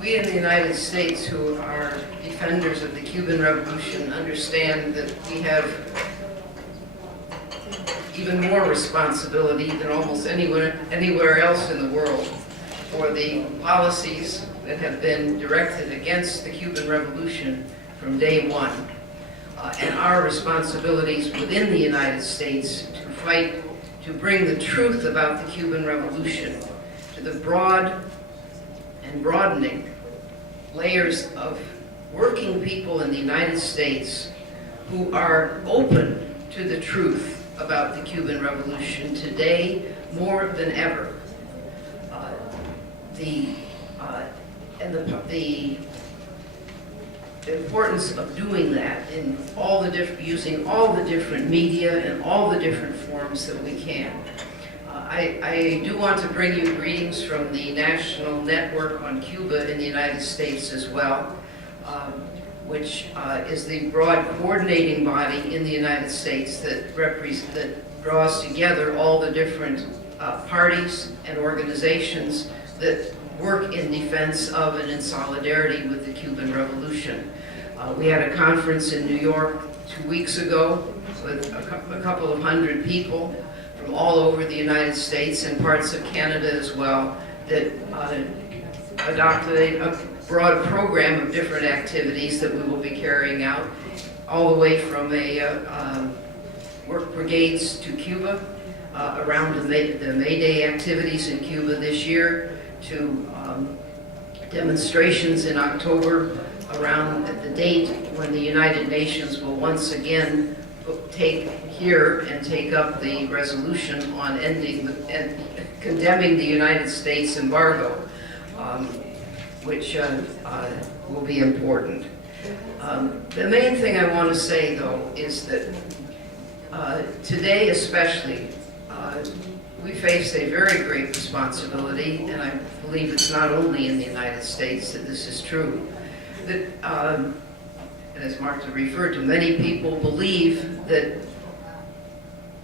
We in the United States who are defenders of the Cuban Revolution understand that we have even more responsibility than almost anywhere else in the world for the policies that have been directed against the Cuban Revolution from day one, and our responsibilities within the United States to fight to bring the truth about the Cuban Revolution to the broad and broadening layers of working people in the United States who are open to the truth about the Cuban Revolution today more than ever. The importance of doing that in all the using all the different media and all the different forms that we can. I do want to bring you greetings from the National Network on Cuba in the United States as well, which is the broad coordinating body in the United States that draws together all the different parties and organizations that work in defense of and in solidarity with the Cuban Revolution. We had a conference in New York 2 weeks ago with a couple of hundred people from all over the United States and parts of Canada as well that adopted a broad program of different activities that we will be carrying out, all the way from work brigades to Cuba, around the May Day activities in Cuba this year, to demonstrations in October around the date when the United Nations will once again take up the resolution on ending and condemning the United States embargo, which will be important. The main thing I want to say, though, is that today especially, we face a very great responsibility, and I believe it's not only in the United States that this is true, that, as Martha referred to, many people believe that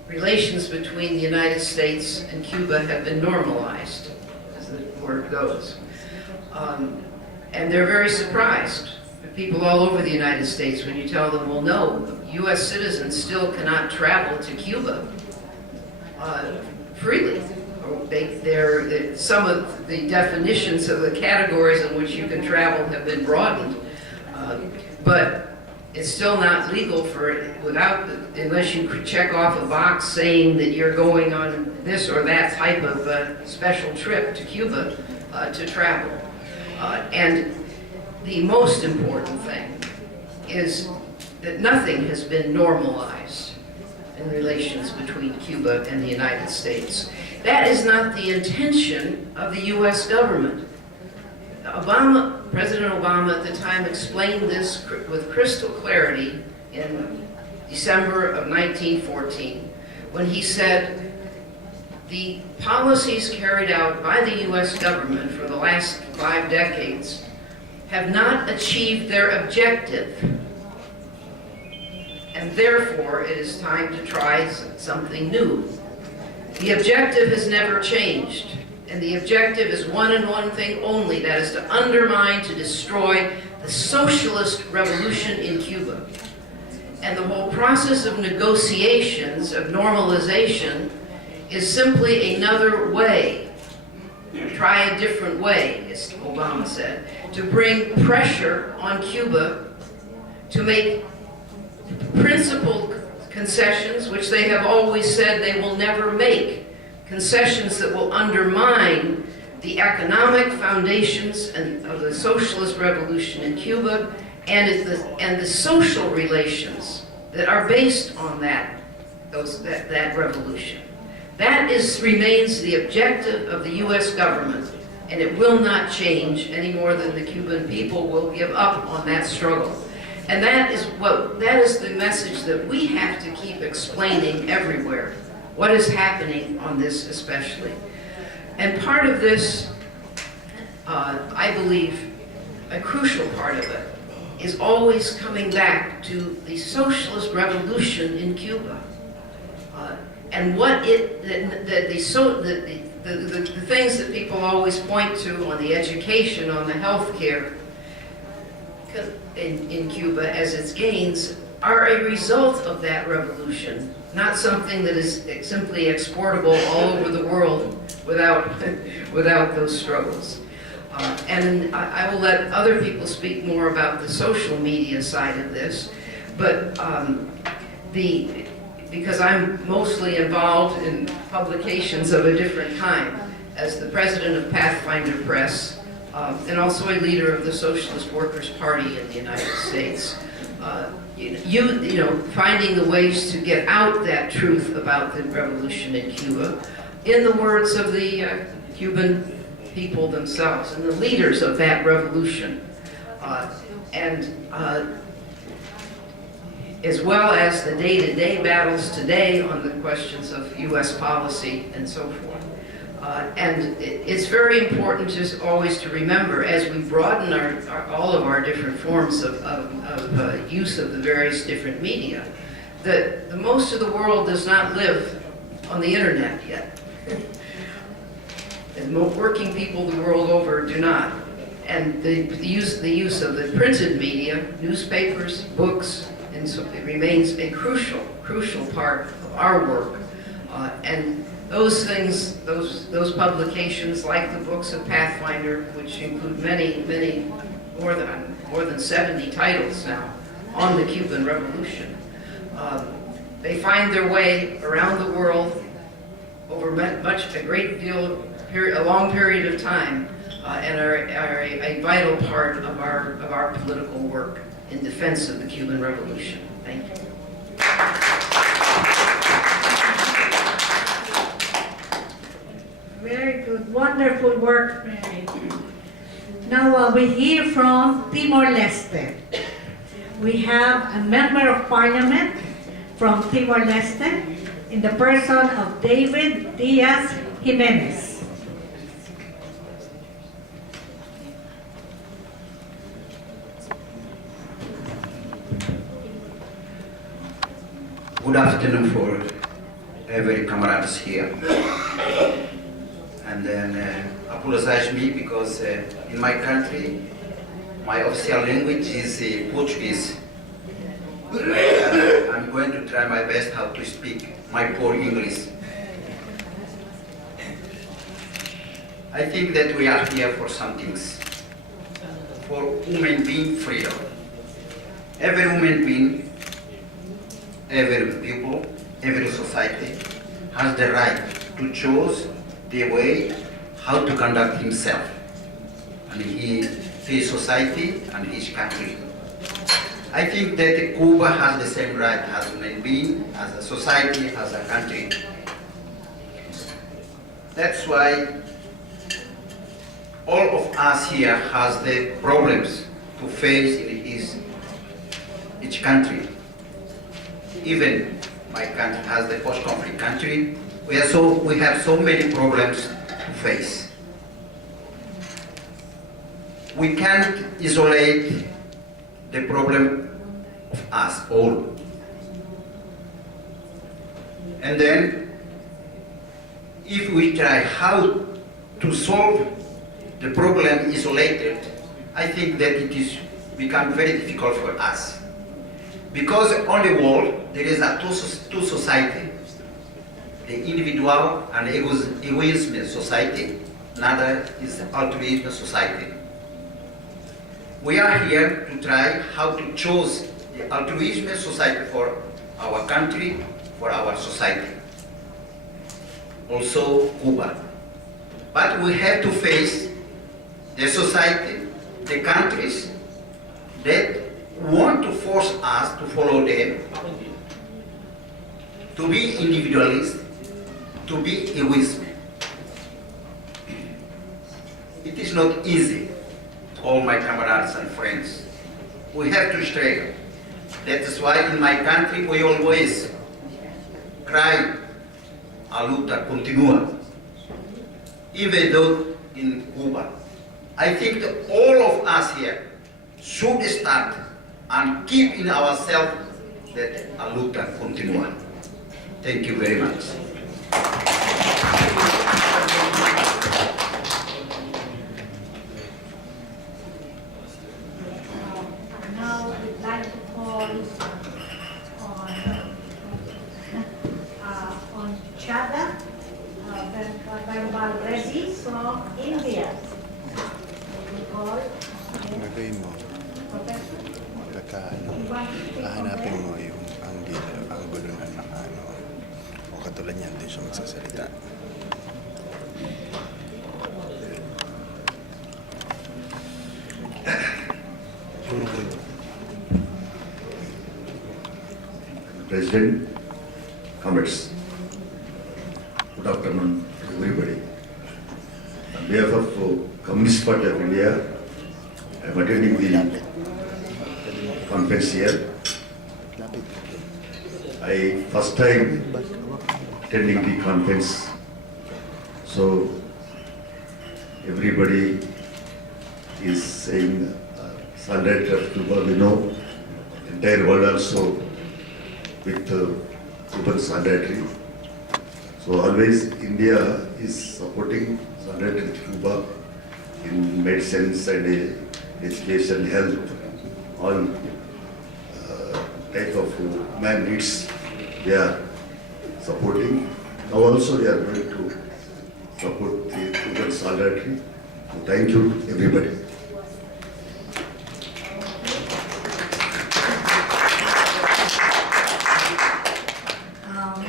relations between the United States and Cuba have been normalized, as the word goes. And they're very surprised. People all over the United States, when you tell them, well, no, U.S. citizens still cannot travel to Cuba freely. Some of the definitions of the categories in which you can travel have been broadened, but it's still not legal unless you check off a box saying that you're going on this or that type of special trip to Cuba to travel. And the most important thing is that nothing has been normalized in relations between Cuba and the United States. That is not the intention of the U.S. government. President Obama at the time explained this with crystal clarity in December of 1914, when he said, the policies carried out by the U.S. government for the last 5 decades have not achieved their objective, and therefore it is time to try something new. The objective has never changed, and the objective is one and one thing only, that is to undermine, to destroy the socialist revolution in Cuba. And the whole process of negotiations, of normalization, is simply another way, try a different way, as Obama said, to bring pressure on Cuba to make principled concessions, which they have always said they will never make, concessions that will undermine the economic foundations of the socialist revolution in Cuba and the social relations that are based on that revolution. That remains the objective of the U.S. government, and it will not change any more than the Cuban people will give up on that struggle. And that is the message that we have to keep explaining everywhere. What is happening on this especially? And part of this, I believe, a crucial part of it, is always coming back to the socialist revolution in Cuba. And what the the things that people always point to on the education, on the health care in Cuba as its gains are a result of that revolution, not something that is simply exportable all over the world without, without those struggles. And I will let other people speak more about the social media side of this, but because I'm mostly involved in publications of a different kind, as the president of Pathfinder Press, and also a leader of the Socialist Workers' Party in the United States. You know, finding the ways to get out that truth about the revolution in Cuba, in the words of the Cuban people themselves and the leaders of that revolution, as well as the day-to-day battles today on the questions of U.S. policy and so forth. And it's very important just always to remember, as we broaden all of our different forms of use of the various different media, that the most of the world does not live on the internet yet. And working people the world over do not. And the use of the printed media, newspapers, books, and so it remains a crucial part of our work. And those things, those publications, like the books of Pathfinder, which include many, more than 70 titles now on the Cuban Revolution, they find their way around the world over a long period of time, and are a vital part of our political work in defense of the Cuban Revolution. Thank you. Very good, wonderful work, Mary. Now we hear from Timor-Leste. We have a member of parliament from Timor-Leste in the person of David Diaz Jimenez. Good afternoon for every comrades here. And then apologize me because in my country, my official language is Portuguese. I'm going to try my best how to speak my poor English. I think that we are here for some things. For human being freedom. Every human being, every people, every society has the right to choose the way how to conduct himself and his society and his country. I think that Cuba has the same right as human being, as a society, as a country. That's why all of us here has the problems to face in each country. Even my country has the post-conflict country. We have so many problems to face. We can't isolate the problem of us all. And then, if we try how to solve the problem isolated, I think that it is become very difficult for us. Because on the world, there is a two society, the individual and egoism society, another is the altruism society. We are here to try how to choose the altruism society for our country, for our society. Also Cuba. But we have to face the society, the countries that want to force us to follow them, to be individualist, to be egoist. It is not easy, all my comrades and friends. We have to struggle. That is why in my country we always cry, a luta continua. Even though in Cuba, I think that all of us here should start and keep in ourselves that a luta continua. Thank you very much. from India. We call Lagay mo, Professor. pagkakaano, You want to speak on hahanapin that? mo yung ang gulo na nakaano. O katulad niyan, din siya magsasalita. Puro ko yun. President, comments. Good afternoon to everybody. On behalf of Communist Party of India, I am attending the conference here. Lapit. I first time attending the conference, so everybody is saying solidarity of Cuba. We know entire world also with Cuban solidarity. So always India is supporting solidarity with Cuba in medicines and education, health, all type of human needs they are supporting. Now also they are going to support the Cuban solidarity. So thank you everybody.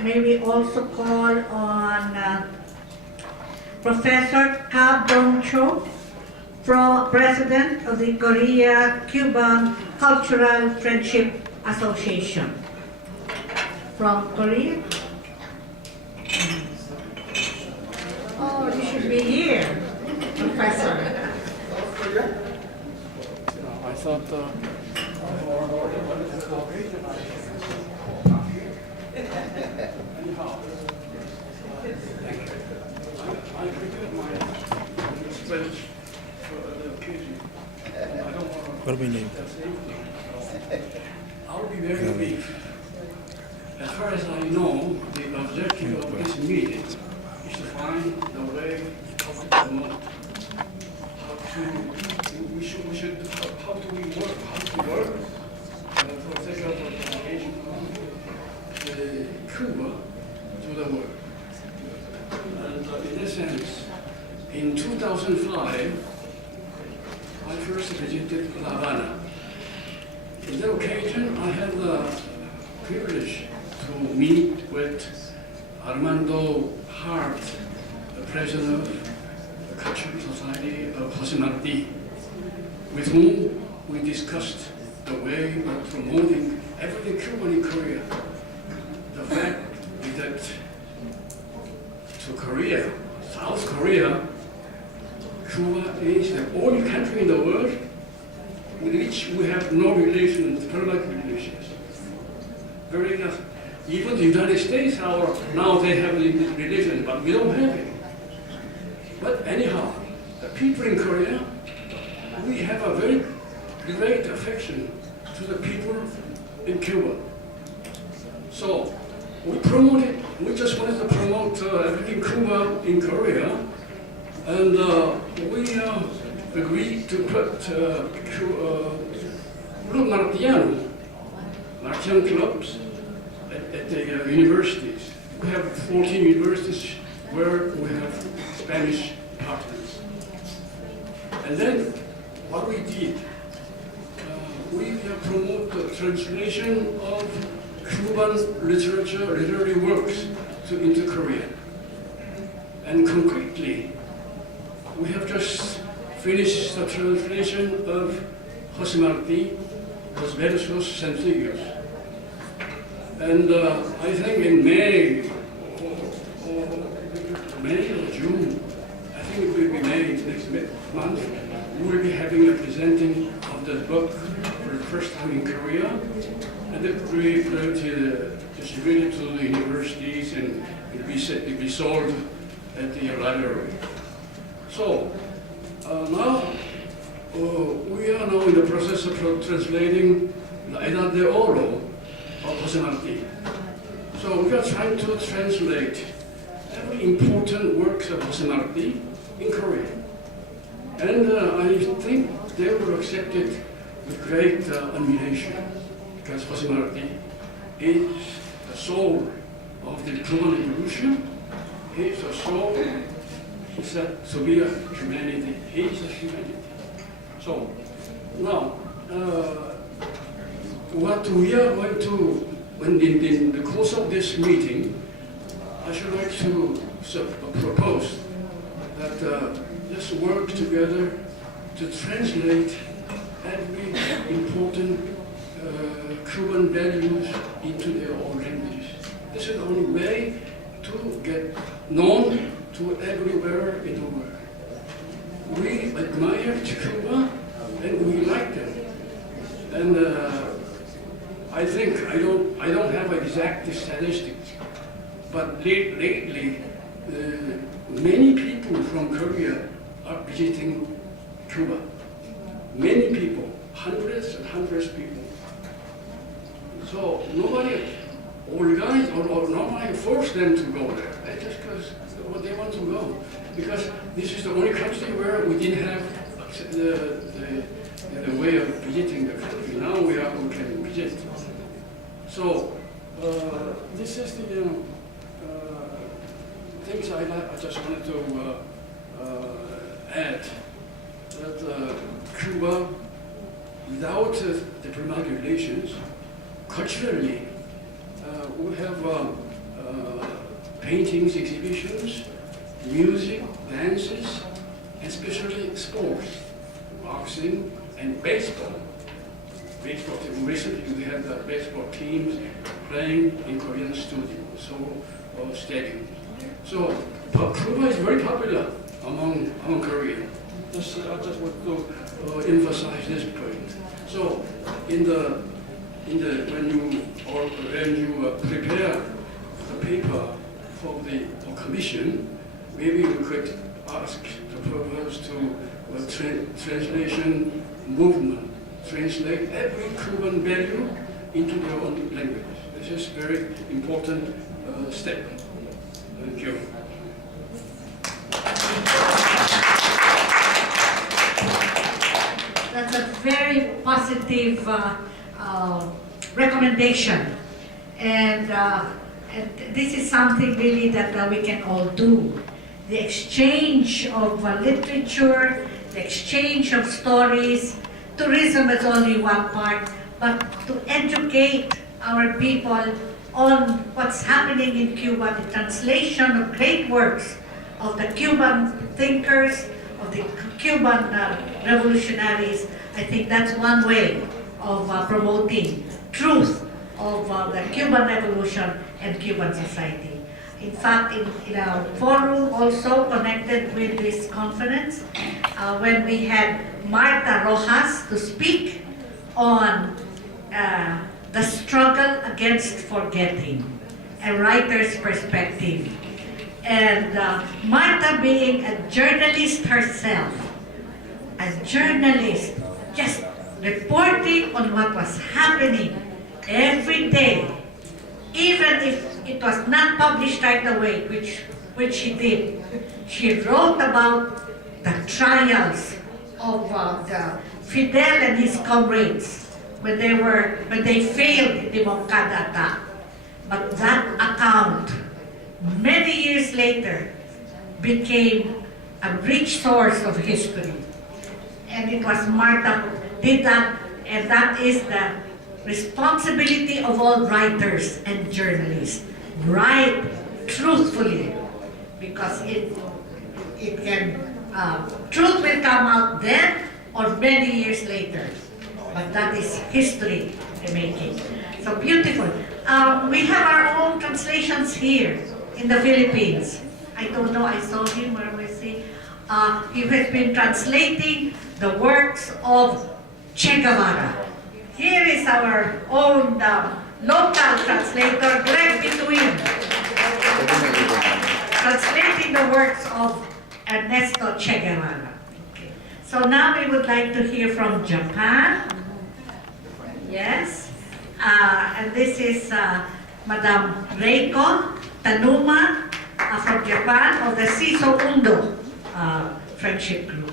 May we also call on Professor Ka Dong-cho, President of the Korea-Cuban Cultural Friendship Association. From Korea? Oh, you should be here, Professor. I thought I prepared my speech for the occasion. I don't want to. What do we need? I'll be very brief. As far as I know, the objective of this meeting is to find the way how to promote, how do we work for the sake of propagation of Cuba to the world. And in a sense, in 2005, I first visited La Habana. On that occasion, I had the privilege to meet with Armando Hart, the president of the Cultural Society of Jose Marti, with whom we discussed the way of promoting everything Cuban in Korea. The fact is that to Korea, South Korea, Cuba is the only country in the world with which we have no relations, diplomatic relations. Very enough. Even the United States, now they have relations, but we don't have it. But anyhow, the people in Korea, we have a very great affection to the people in Cuba. So we promoted, we just wanted to promote everything Cuba in Korea, and we agreed to put Club Martiano, Martian clubs at the universities. We have 14 universities where we have Spanish partners. And then what we did, we promote the translation of Cuban literature, literary works into Korean. And concretely, we have just finished the translation of Jose Marti, Los Versos Sencillos. And I think in May or June, I think it will be May next month, we will be having a presenting of the book for the first time in Korea, and it will be distributed to the universities and it will be sold at the library. So now we are now in the process of translating the Edad de Oro of Jose Marti. So we are trying to translate every important works of Jose Marti in Korean. And I think they will accept it with great admiration, because Jose Marti is the soul of the Cuban Revolution. He is the soul said to be a humanity. He is a humanity. So now, what we are going to, in the course of this meeting, I should like to propose that let's work together to translate every important Cuban values into their own language. This is the only way to get known to everywhere in the world. We admire Cuba and we like them. And I think, I don't have exact statistics, but lately, many people from Korea are visiting Cuba. Many people, hundreds and hundreds of people. So nobody organized or nobody forced them to go there. They just because they want to go. Because this is the only country where we didn't have the way of visiting the country. Now we can visit. So this is the things I just wanted to add. That Cuba, without diplomatic relations, culturally, we have paintings, exhibitions, music, dances, especially sports, boxing, and baseball. Baseball. Recently, we had baseball teams playing in Korean studios, or stadiums. So Cuba is very popular among Koreans. I just want to emphasize this point. So when you prepare the paper for the commission, maybe we could ask the purpose to translation movement, translate every Cuban value into their own language. This is a very important step. Thank you. That's a very positive recommendation, and this is something really that we can all do. The exchange of literature, the exchange of stories. Tourism is only one part, but to educate our people on what's happening in Cuba, the translation of great works of the Cuban thinkers, of the Cuban revolutionaries. I think that's one way of promoting truth of the Cuban revolution and Cuban society. In fact, in a forum also connected with this conference, when we had Marta Rojas to speak on the struggle against forgetting, a writer's perspective. And Marta, being a journalist herself, a journalist just reporting on what was happening every day, even if it was not published right away, which she did. She wrote about the trials of the Fidel and his comrades when they failed the Moncada attack. But that account, many years later, became a rich source of history. And it was Marta who did that, and that is the responsibility of all writers and journalists. Write truthfully, because it can, truth will come out then or many years later. But that is history making. So beautiful. We have our own translations here in the Philippines. I don't know, I saw him, where was he? He has been translating the works of Che Guevara. Here is our own local translator, Greg Bituin, translating the works of Ernesto Che Guevara. Okay. So now we would like to hear from Japan. Yes. And this is Madam Reiko Tanuma from Japan of the Siso Undo Friendship Group.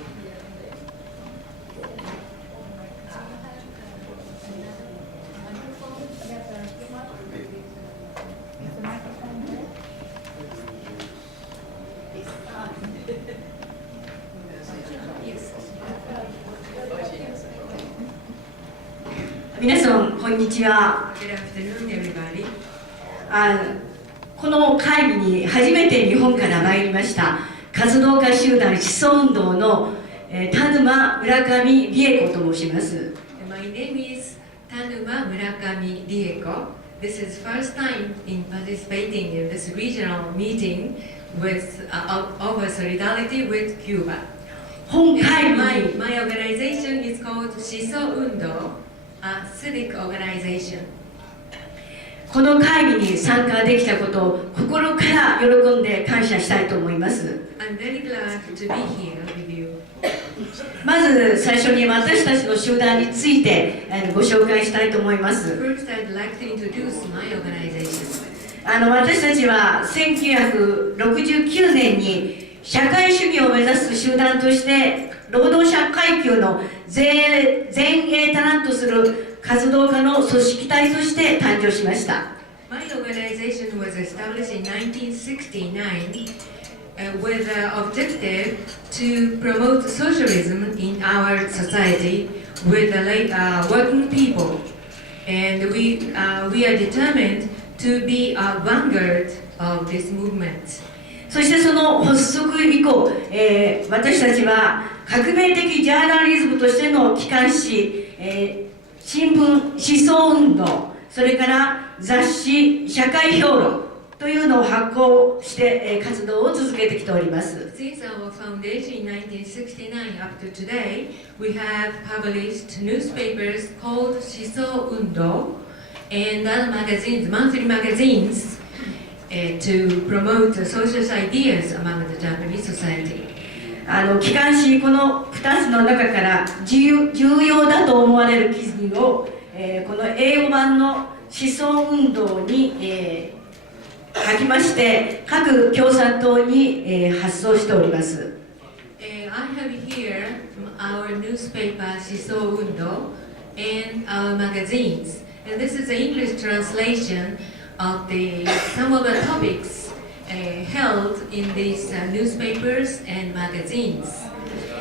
皆さんこんにちは。 Good afternoon, everybody. この会議に初めて日本から参りました活動家集団思想運動の、田沼村上理恵子と申します。 My name is Tanuma Murakami Rieko. This is first time in participating in this regional meeting with over solidarity with Cuba. 本会 And 議に my organization is called Shiso Undo, a civic organization. この会議に参加できたことを心から喜んで感謝したいと思います。 I'm very glad to be here with you. まず最初に私たちの集団についてご紹介したいと思います。 First, I'd like to introduce my organization. 私たちは1969年に社会主義を目指す集団として労働者階級の前衛多難とする活動家の組織体として誕生しました。 My organization was established in 1969 with the objective to promote socialism in our society with the working people. And we are determined to be a vanguard of this movement. そしてその発足以降、私たちは革命的ジャーナリズムとしての機関紙、新聞思想運動、それから雑誌社会評論というのを発行して、活動を続けてきております。 Since our foundation in 1969 up to today, we have published newspapers called Shiso Undo and other magazines, monthly magazines, to promote socialist ideas among the Japanese society. 機関紙この2つの中から重要だと思われる記事を、この英語版の思想運動に、書きまして各共産党に、発送しております。 I have here our newspaper Shiso Undo and our magazines. And this is the English translation of some of the topics held in these newspapers and magazines.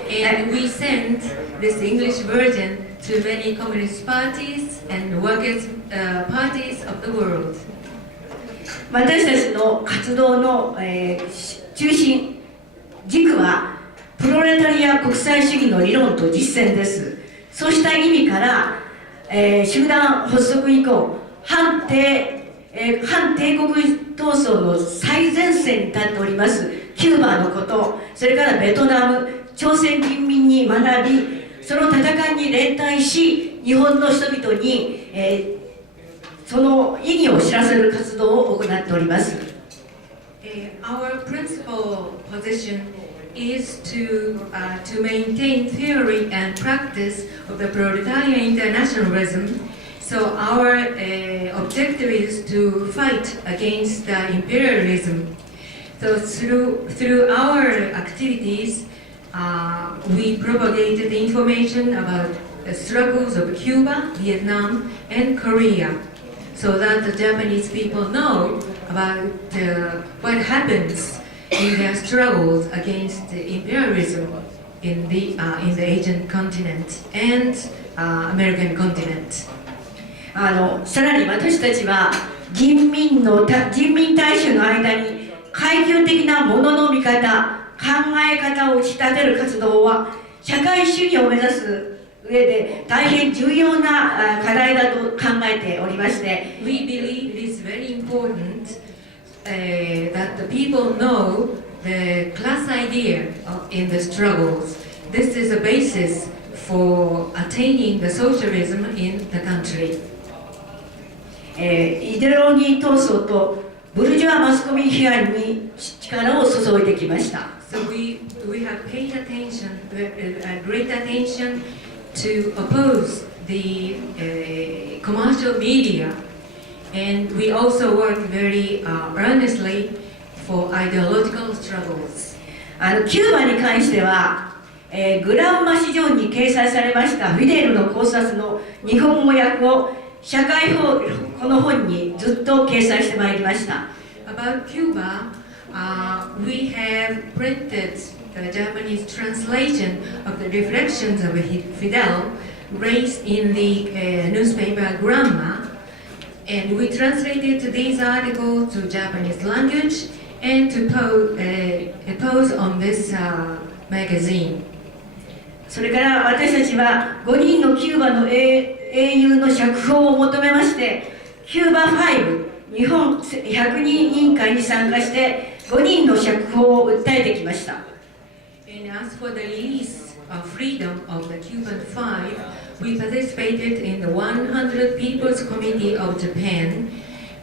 And we sent this English version to many communist parties and workers' parties of the world. 私たちの活動の、中心軸はプロレタリア国際主義の理論と実践です。そうした意味から、集団発足以降反帝国闘争の最前線に立っておりますキューバのこと、それからベトナム、朝鮮人民に学び、その戦いに連帯し日本の人々に、その意義を知らせる活動を行っております。 Our principal position is to maintain theory and practice of the proletarian internationalism. So our objective is to fight against the imperialism. So through our activities, we propagated information about the struggles of Cuba, Vietnam, and Korea, so that the Japanese people know about what happens in their struggles against the imperialism in the Asian continent and American continent. さらに私たちは人民大衆の間に階級的なものの見方、考え方を打ち立てる活動は社会主義を目指す上で大変重要な課題だと考えておりまして、 We believe it is very important that the people know the class idea in the struggles. This is a basis for attaining the socialism in the country. イデオロギー闘争とブルジョアマスコミ批判に力を注いできました。 So we have paid attention, great attention to oppose the commercial media, and we also work very earnestly for ideological struggles. キューバに関しては、グランマ市場に掲載されましたフィデルの考察の日本語訳を社会法この本にずっと掲載してまいりました。 About Cuba, we have printed the Japanese translation of the reflections of Fidel raised in the newspaper Granma, and we translated these articles to Japanese language and to post on this magazine. それから私たちは5人のキューバの英雄の釈放を求めまして、キューバ5日本100人委員会に参加して5人の釈放を訴えてきました。And as for the release of freedom of the Cuban Five, we participated in the 100 People's Committee of Japan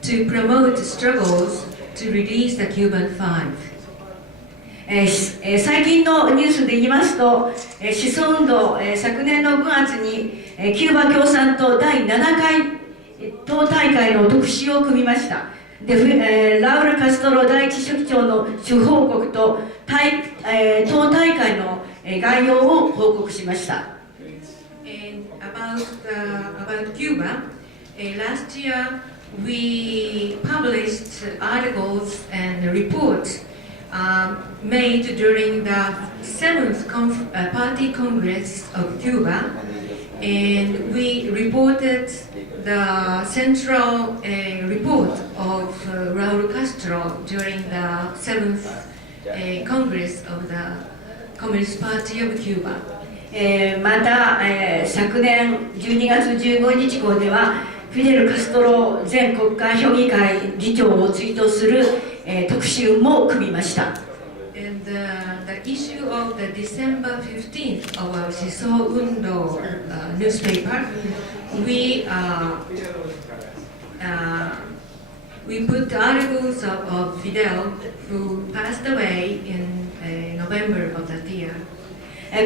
to promote struggles to release the Cuban Five. 最近のニュースで言いますと、思想運動、昨年の5月に、キューバ共産党第7回党大会の特集を組みました。で、ラウル・カストロ第一書記長の主報告と党大会の概要を報告しました。And about Cuba, last year we published articles and reports made during the 7th Party Congress of Cuba, and we reported the central report of Raúl Castro during the 7th Congress of the Communist Party of Cuba. また、昨年12月15日号ではフィデル・カストロ前国家評議会議長を追悼する、特集も組みました。And the issue of the December 15th of our Shiso Undo newspaper, we put articles of Fidel, who passed away in November of that year.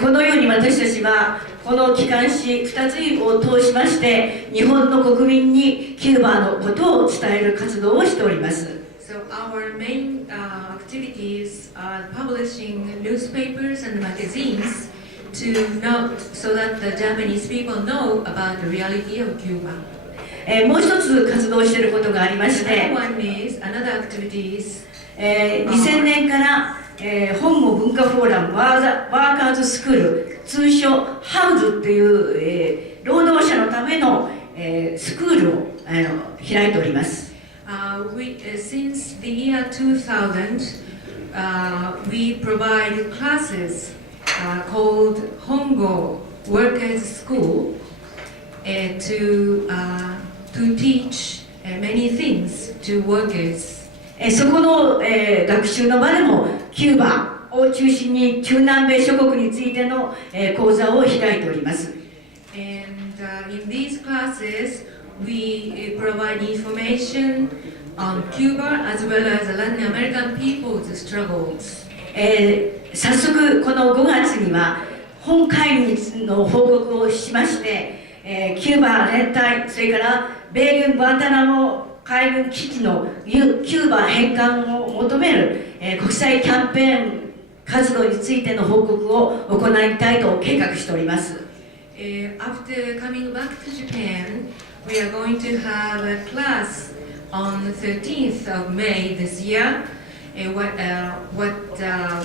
このように私たちはこの機関紙2つを通しまして日本の国民にキューバのことを伝える活動をしております。So our main activities are publishing newspapers and magazines so that the Japanese people know about the reality of Cuba. もう一つ活動していることがありまして、another activity is 2000年から本郷文化フォーラムワーカーズスクール、通称ハウズっていう、労働者のための、スクールを開いております。Since the year 2000, we provide classes called Hongo Workers School to teach many things to workers. そこの、学習の場でもキューバを中心に中南米諸国についての、講座を開いております。And in these classes, we provide information on Cuba as well as Latin American people's struggles. 早速この5月には本会議の報告をしまして、キューバ連帯、それから米軍グアンタナモ海軍基地のキューバ返還を求める、国際キャンペーン活動についての報告を行いたいと計画しております。After coming back to Japan, we are going to have a class on the 13th of May this year. What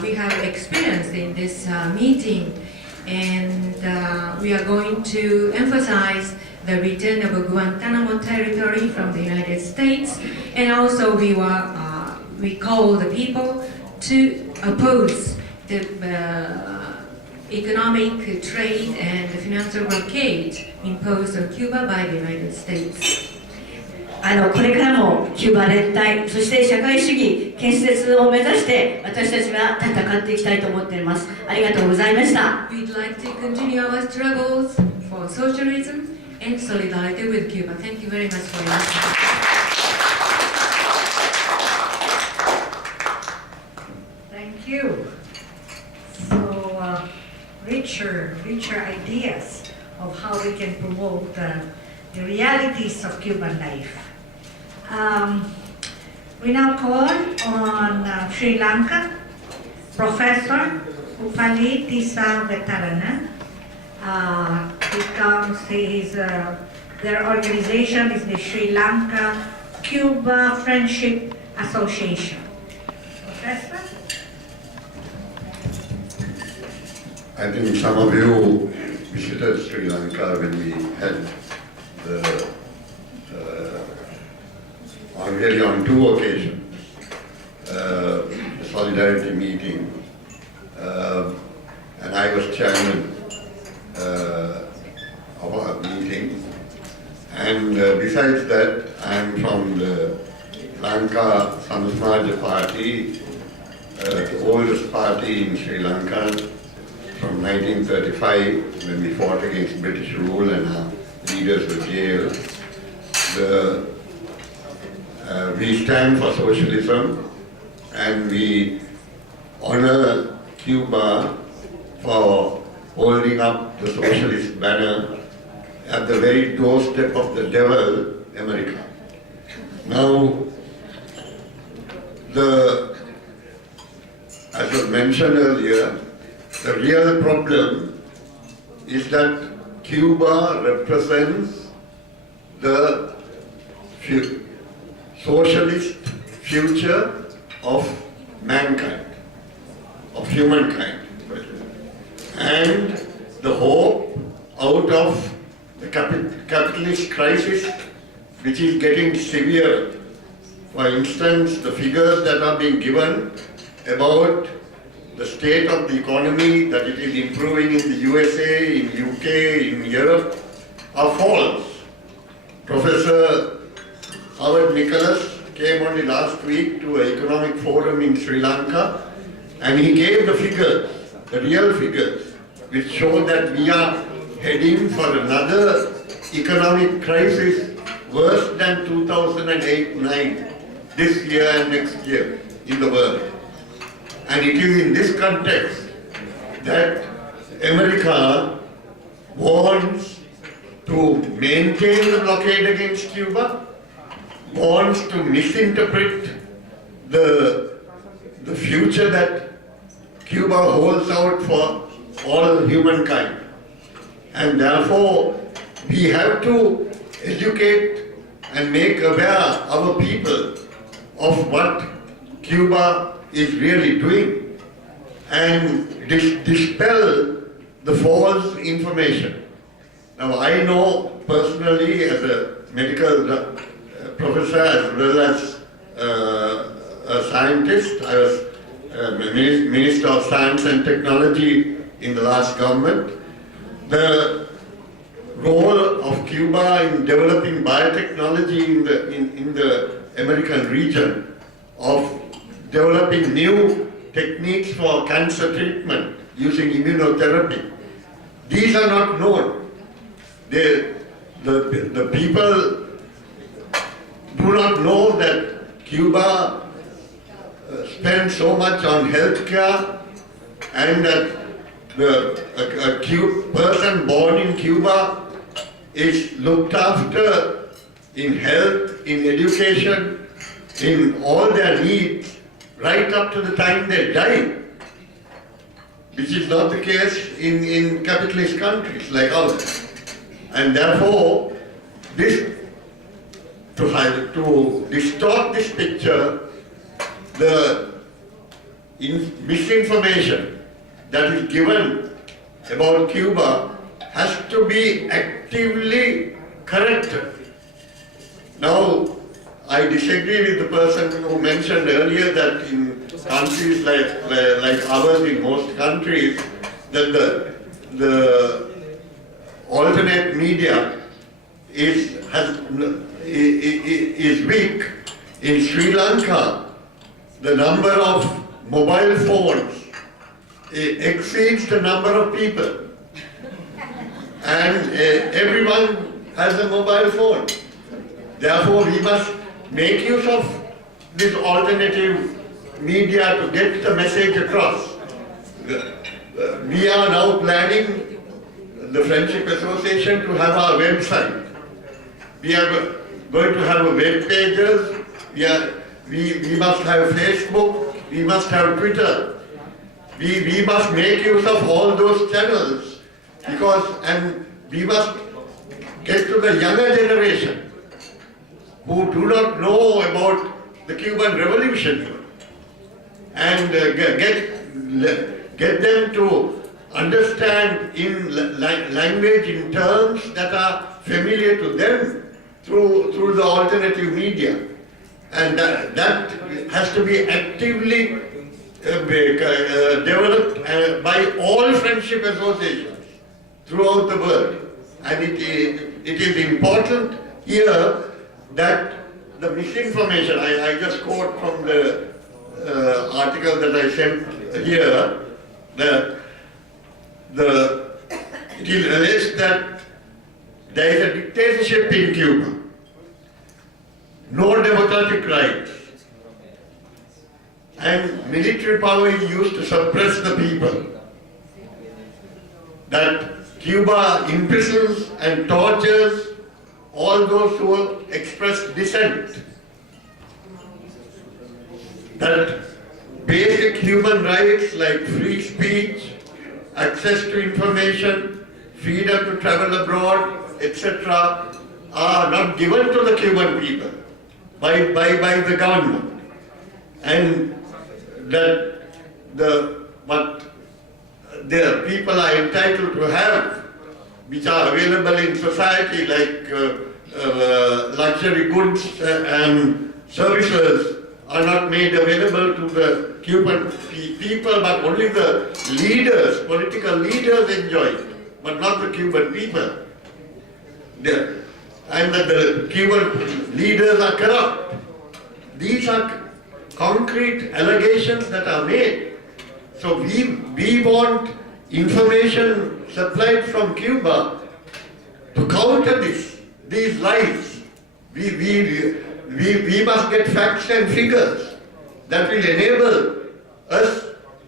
we have experienced in this meeting, and we are going to emphasize the return of Guantanamo territory from the United States, and also we call the people to oppose the economic trade and the financial blockade imposed on Cuba by the United States. これからもキューバ連帯、そして社会主義建設を目指して私たちは戦っていきたいと思っています。ありがとうございました。We'd like to continue our struggles for socialism and solidarity with Cuba. Thank you very much for your listening. Thank you. So, richer ideas of how we can promote the realities of Cuban life. We now call on Sri Lanka, Professor Upali Tisa Vetarana. Their organization is the Sri Lanka Cuba Friendship Association. Professor? I think some of you visited Sri Lanka when we had the, on two occasions, the solidarity meeting, and I was chairman of our meeting. And besides that, I am from the Lanka Samajwadia Party, the oldest party in Sri Lanka, from 1935, when we fought against British rule and our leaders were jailed. We stand for socialism and we honor Cuba for holding up the socialist banner at the very doorstep of the devil, America. Now, as was mentioned earlier, the real problem is that Cuba represents the socialist future of mankind, of humankind, and the hope out of the capitalist crisis, which is getting severe. For instance, the figures that are being given about the state of the economy, that it is improving in the USA, in UK, in Europe, are false. Professor Howard Nicholas came only last week to an economic forum in Sri Lanka, and he gave the figures, the real figures, which show that we are heading for another economic crisis worse than 2008-9, this year and next year in the world. And it is in this context that America wants to maintain the blockade against Cuba, wants to misinterpret the future that Cuba holds out for all humankind. And therefore, we have to educate and make aware our people of what Cuba is really doing and dispel the false information. Now, I know personally as a medical professor as well as a scientist. I was Minister of Science and Technology in the last government. The role of Cuba in developing biotechnology in the American region, of developing new techniques for cancer treatment using immunotherapy. These are not known. The people do not know that Cuba spends so much on healthcare, and that a person born in Cuba is looked after in health, in education, in all their needs, right up to the time they die, which is not the case in capitalist countries like ours. And therefore, to distort this picture, the misinformation that is given about Cuba has to be actively corrected. Now, I disagree with the person who mentioned earlier that in countries like ours, in most countries, that the alternate media is weak. In Sri Lanka, the number of mobile phones exceeds the number of people, and everyone has a mobile phone. Therefore, we must make use of this alternative media to get the message across. We are now planning, the Friendship Association, to have our website. We are going to have a web pages. We must have Facebook. We must have Twitter. We must make use of all those channels, and we must get to the younger generation who do not know about the Cuban Revolution, and get them to understand in language, in terms that are familiar to them through the alternative media. And that has to be actively developed by all friendship associations throughout the world. And it is important here that the misinformation, I just quote from the article that I sent here, it is alleged that there is a dictatorship in Cuba, no democratic rights, and military power is used to suppress the people. That Cuba imprisons and tortures all those who express dissent. That basic human rights like free speech, access to information, freedom to travel abroad, etc. are not given to the Cuban people by the government. And that what the people are entitled to have, which are available in society, like luxury goods and services, are not made available to the Cuban people, but only the leaders, political leaders enjoy it, but not the Cuban people. And that the Cuban leaders are corrupt. These are concrete allegations that are made. So we want information supplied from Cuba to counter these lies. We must get facts and figures that will enable us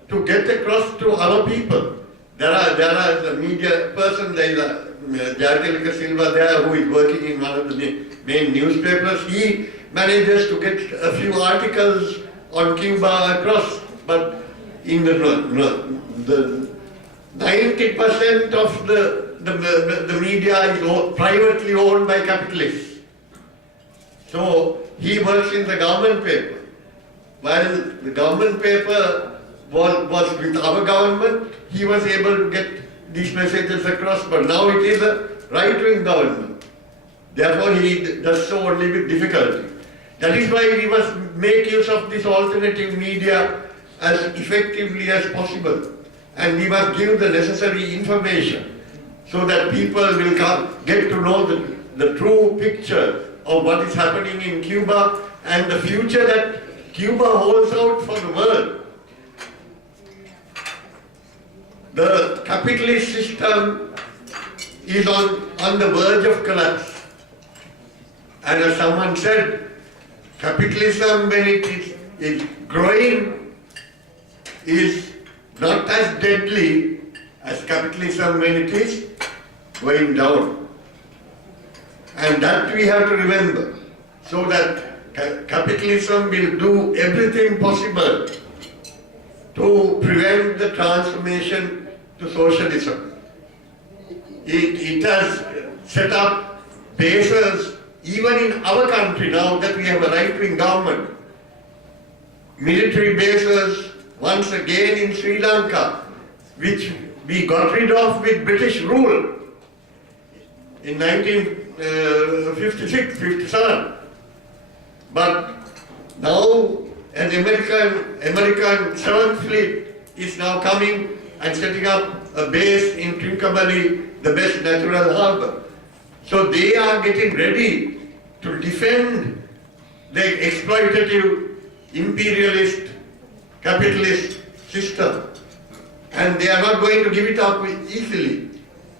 to get across to our people. There are the media person, there is Jayatillaka Silva there, who is working in one of the main newspapers. He manages to get a few articles on Cuba across, but in the 90% of the media is privately owned by capitalists. So he works in the government paper. While the government paper was with our government, he was able to get these messages across, but now it is a right-wing government. Therefore he does so only with difficulty. That is why we must make use of this alternative media as effectively as possible. And we must give the necessary information so that people will get to know the true picture of what is happening in Cuba and the future that Cuba holds out for the world. The capitalist system is on the verge of collapse. And as someone said, capitalism, when it is growing, is not as deadly as capitalism when it is going down. And that we have to remember, so that capitalism will do everything possible to prevent the transformation to socialism. It has set up bases even in our country now that we have a right-wing government. Military bases once again in Sri Lanka, which we got rid of with British rule in 1956, 57. But now an American 7th Fleet is now coming and setting up a base in Trincomalee, the best natural harbor. So they are getting ready to defend the exploitative, imperialist, capitalist system. And they are not going to give it up easily.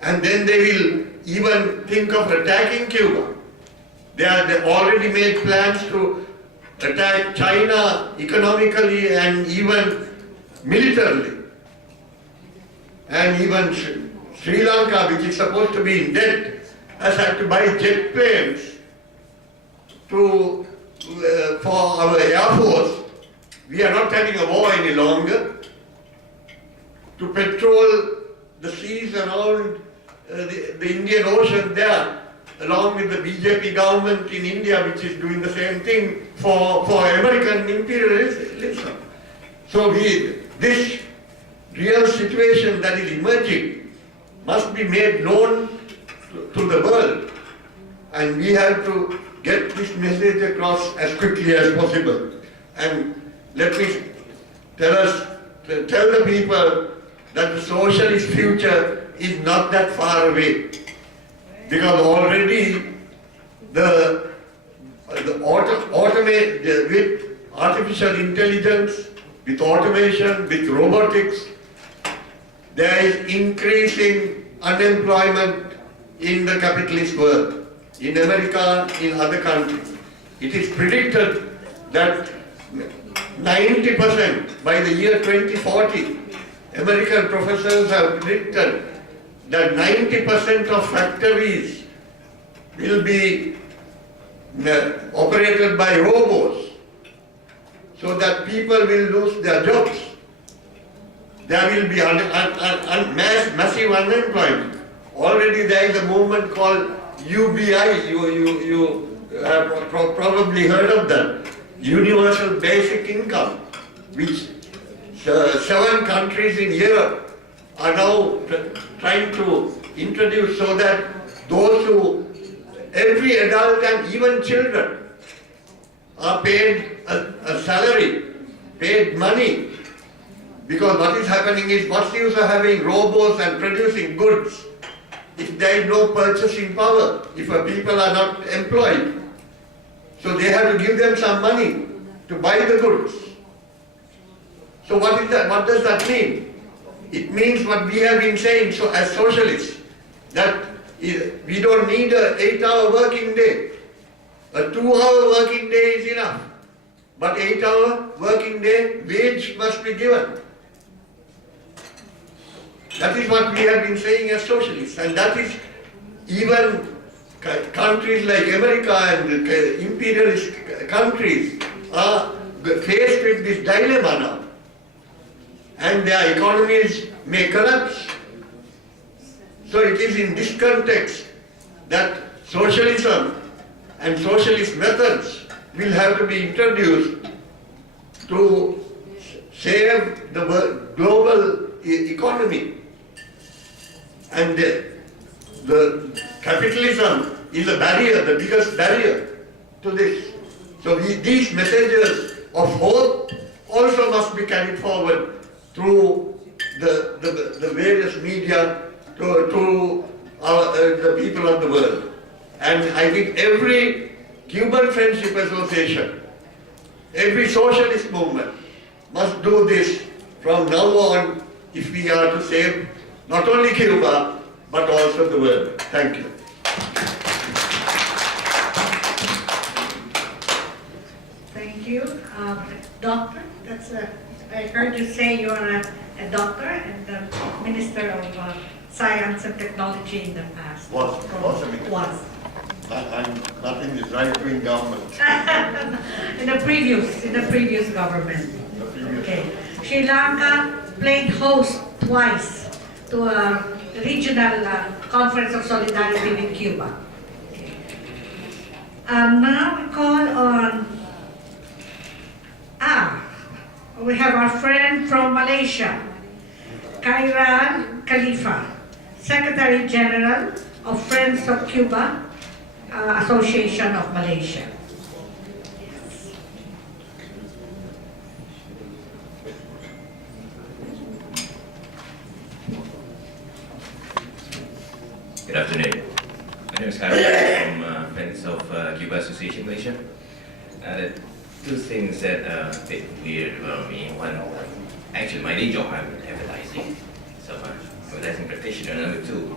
And then they will even think of attacking Cuba. They already made plans to attack China economically and even militarily. And even Sri Lanka, which is supposed to be in debt, has had to buy jet planes for our Air Force. We are not having a war any longer. To patrol the seas around the Indian Ocean there, along with the BJP government in India, which is doing the same thing for American imperialism. So this real situation that is emerging must be made known to the world. And we have to get this message across as quickly as possible. And let me tell the people that the socialist future is not that far away. Because already with artificial intelligence, with automation, with robotics, there is increasing unemployment in the capitalist world, in America, in other countries. It is predicted that 90% by the year 2040, American professors have predicted that 90% of factories will be operated by robots, so that people will lose their jobs. There will be massive unemployment. Already there is a movement called UBI, you have probably heard of that, Universal Basic Income, which 7 countries in Europe are now trying to introduce, so that every adult and even children are paid a salary, paid money. Because what is happening is, what's the use of having robots and producing goods if there is no purchasing power, if people are not employed? So they have to give them some money to buy the goods. So what is that? What does that mean? It means what we have been saying as socialists, that we don't need an 8-hour working day. A 2-hour working day is enough. But 8-hour working day, wage must be given. That is what we have been saying as socialists, and that is even countries like America and imperialist countries are faced with this dilemma now. And their economies may collapse. So it is in this context that socialism and socialist methods will have to be introduced to save the global economy. And the capitalism is a barrier, the biggest barrier to this. So these messages of hope also must be carried forward through the various media to the people of the world. And I think every Cuban Friendship Association, every socialist movement must do this from now on if we are to save not only Cuba, but also the world. Thank you. Thank you. Doctor, I heard you say you are a doctor and the Minister of Science and Technology in the past. Was. I'm not in this right-wing government. in the previous government. Okay. Sri Lanka played host twice to a regional conference of solidarity with Cuba. Okay. Now we call on, we have our friend from Malaysia, Khairan Khalifa, Secretary General of Friends of Cuba, Association of Malaysia. Good afternoon. My name is Karen from Friends of Cuba Association Malaysia. Two things that are a bit weird about me. One, actually my day job, I'm advertising. So I'm advertising practitioner. Number two,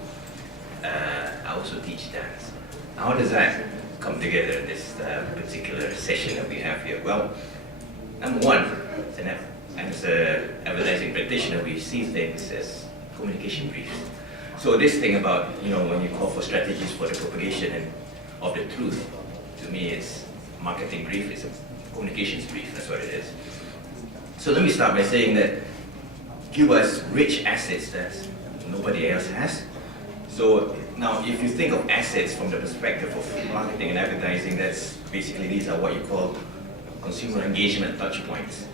I also teach dance. How does that come together in this particular session that we have here? Well, number one, as an advertising practitioner, we see things as communication briefs. So this thing about, when you call for strategies for the propagation of the truth, to me it's marketing brief, it's a communications brief, that's what it is. So let me start by saying that Cuba has rich assets that nobody else has. So now if you think of assets from the perspective of marketing and advertising, that's basically, these are what you call consumer engagement touch points.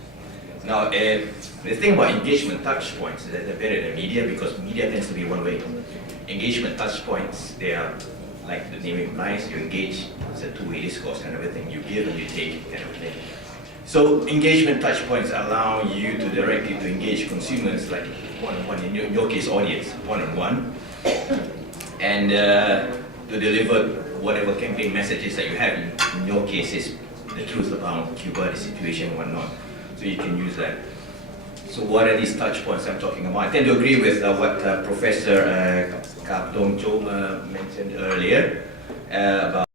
Now, the thing about engagement touch points is that they're better than media because media tends to be one way. Engagement touch points, they are like the name implies, you engage, it's a two-way discourse kind of a thing. You give and you take kind of a thing. So engagement touch points allow you to directly to engage consumers like one-on-one, in your case audience, one-on-one, and to deliver whatever campaign messages that you have. In your case is the truth about Cuba, the situation and whatnot. So you can use that. So what are these touch points I'm talking about? I tend to agree with what Professor Kap Dong Cho mentioned earlier about